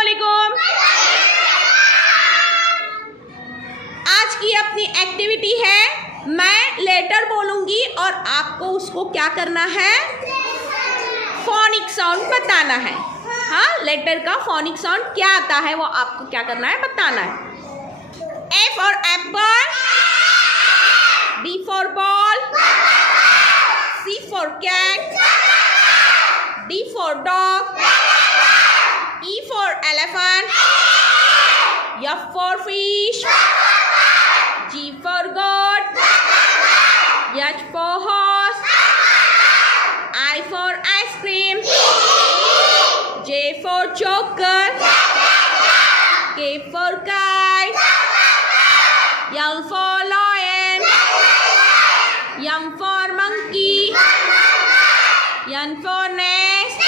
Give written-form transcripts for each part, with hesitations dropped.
वालेकुम। आज की अपनी एक्टिविटी है, मैं लेटर बोलूंगी और आपको उसको क्या करना है, फोनिक साउंड बताना है। हाँ, लेटर का फोनिक साउंड क्या आता है वो आपको क्या करना है, बताना है। A for apple, B for ball, C for cat, D for dog, E for elephant, F for fish, G for goat, H for horse, I for ice cream, J for joker, K for kite, L for lion, M for monkey, N for nest,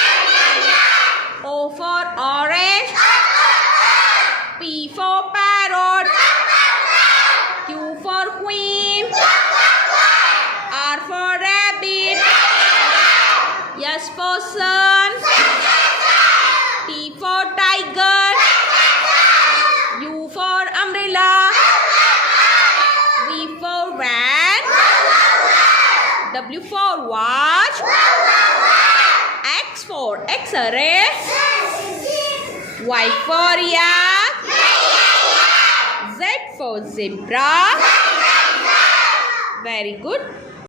O for orange, P for parrot, Q for queen, R for rabbit, S for sun, T for tiger, U for umbrella, V for van, W for watch, X for X-ray, Y for yak, Z for zebra. Very good.